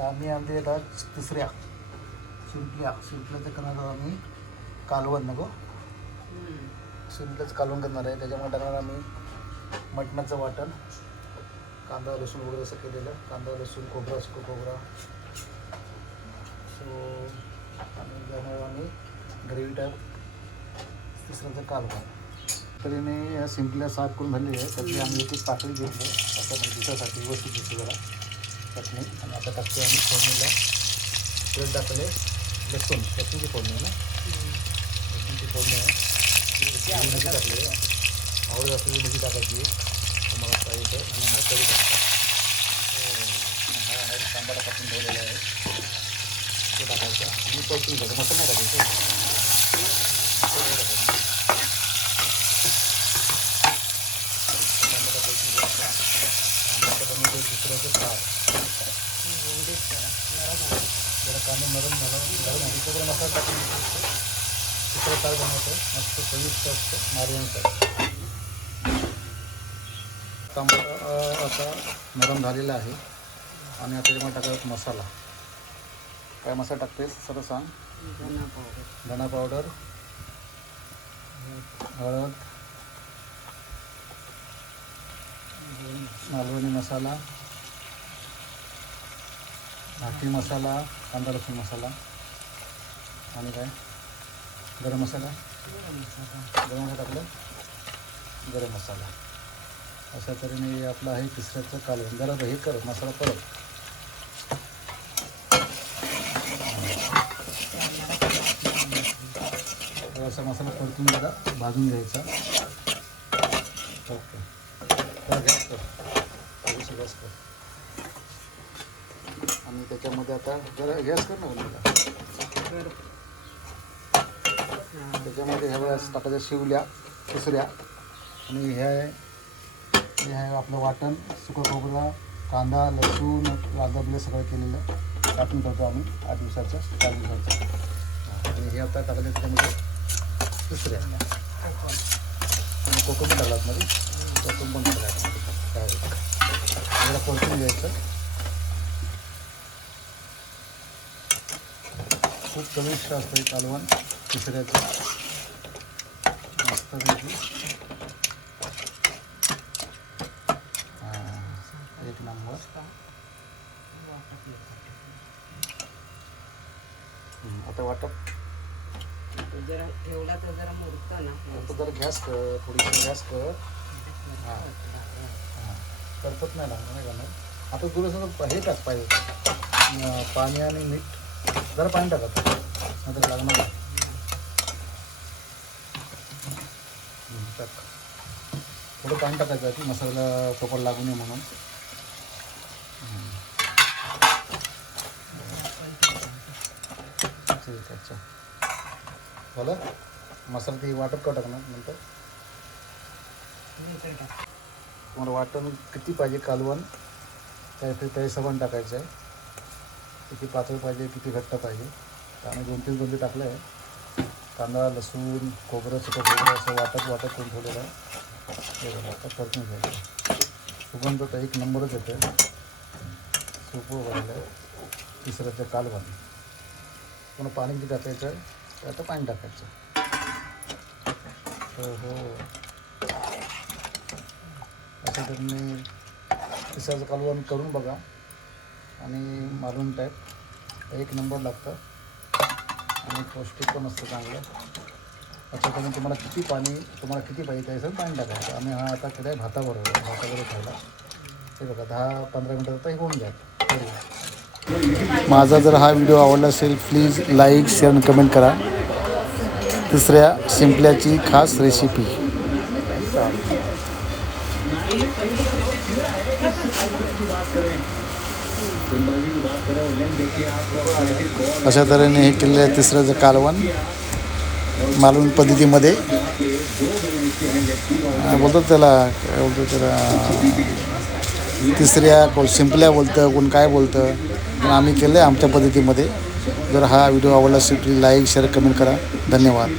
आम्ही आमच्या आता तिसऱ्या. शिंपल्या. शिंपल्याचं करणार आहोत आम्ही. कालवण नको. शिंपल्याचं कालवण करणार आहे. त्याच्यामुळे टाकणार आम्ही मटणाचं वाटण. कांदा लसूण वगैरे असं केलेलं. कांदा लसूण खोबरा असतो खोबरा. सो आणि त्यामुळे आम्ही ग्रेव्ही टाईप तिसऱ्याचं कालवण. तरीने या सिंपल्या साफ करून झालेली आहे त्यातली आम्ही एक एक पाकळी घेतली आता म्हणजे व्यवस्थित दिसते जरा. चटणी आणि आता टाकतो आम्ही फोडणीला तेल टाकले लसूण लसूणची फोडणी आहे ना? लसूणची फोडणी आहे मिरची टाकली आवडत असलेली मिरची टाकायची तुम्हाला पाहिजे तर. आणि हा कढी टाकतो हा। आहे तांबाडा कापून ठेवलेला आहे तो टाकायचा आणि परतून घ्यायचा मसाला नाही टाकायचं मसाला नाही टाकायचा. टमाटा परतून घ्यायचा आणि आता बनवतो दुसऱ्याचं सार जरा कांदा नरम नरम नरम आणि तो मसाला टाकून घ्यायचा. तिसरं सार बनवतो मस्त चविष्ट असतं नारियन सार असा नरम झालेला आहे आणि आता त्याच्यामध्ये टाकायचा मसाला काय मसाला टाकतेस सरळ सांग धना पावडर हळद मालवणी मसाला घाटी मसाला कांदा लसूण मसाला आणि काय? गरम मसाला? गरम मसाला टाकलं? गरम मसाला. अशा तऱ्हेने आपलं आहे तिसऱ्याचं कालवण. जरा हे कर मसाला परत. असा मसाला परतून जरा भाजून घ्यायचा. ओके. तर थोडीशी गॅस कर. आणि त्याच्यामध्ये आता जरा गॅस कर ना त्याच्यामध्ये ह्या वेळेस टाकायच्या शिवल्या तिसऱ्या. आणि ह्या हे आहे आपलं वाटण सुकं खोबरा कांदा लसूण वांगाबिलं सगळं केलेलं. टाकून ठेवतो आम्ही आठ दिवसाचं चार दिवसाचं. आणि हे आता टाकले त्याच्यामध्ये दुसऱ्या आणि कोकम टाकला मध्ये कोकम पण टाकला काय? जरा परतून घ्यायचं? खूप चविष्ट असतं हे कालवण तिसऱ्याचं मस्तपैकी हां, एक नंबर. आता वाटप. जरा ठेवला तर जरा मुरतं ना. आता जरा गॅस कर थोडीशी गॅस कर. करपत नाही लागणार नाही करणार आता थोडंसं हे टाक पाहिजे. पाणी आणि मीठ. जरा पाणी टाकत नंतर लागणार नाही. टाक. थोडं पाणी टाकायचं आहे की मसाला प्रॉपर लागू नये म्हणून. ठीक आहे अच्छा झालं? मसाला ते वाटप का टाकणार नंतर. तुम्हाला वाटण किती पाहिजे कालवण? त्या त्या हिशोबाने टाकायचं आहे. किती पातळ पाहिजे किती घट्ट पाहिजे. त्यामुळे दोन तीन गोंदे टाकलं आहे. कांदा लसूण खोबरं सुटं खोबरं असं वाटप वाटप करून ठेवलेलं आहे. हे आता परतून घ्यायचं सुगंध तर एक नंबरच येतो आहे सोपं वगैरे आहे. तिसऱ्याचं कालवण. पुन्हा पाणी किती टाकायचं आहे तर आता पाणी टाकायचं हो हो. अशा तऱ्हेने तिसऱ्याचं कालवण करून बघा. आणि मारून टाईप. एक नंबर लागतं. आणि पौष्टिक पण असतं चांगलं. अशा तऱ्हेने तुम्हाला किती पाणी तुम्हाला किती पाहिजे त्याच्यासाठी पाणी टाकायचं. आम्ही हा आता केला आहे भाताबरोबर भाताबरोबर ठेवला हे बघा दहा पंधरा मिनटं आता हे होऊन जाईल. माझा जर हा व्हिडिओ आवडला असेल प्लीज लाईक शेअर आणि कमेंट करा. तिसऱ्या शिंपल्याची खास रेसिपी अशा तऱ्हेने हे किल्ले आहे तिसऱ्याचं कालवण मालवण पद्धतीमध्ये. बोलतो बोलतात त्याला काय बोलतो त्याला तिसऱ्या कोण शिंपल्या बोलतं कोण काय बोलतं. पण आम्ही केलं आहे आमच्या पद्धतीमध्ये. जर हा व्हिडिओ आवडला असेल प्लीज लाईक शेअर कमेंट करा. धन्यवाद.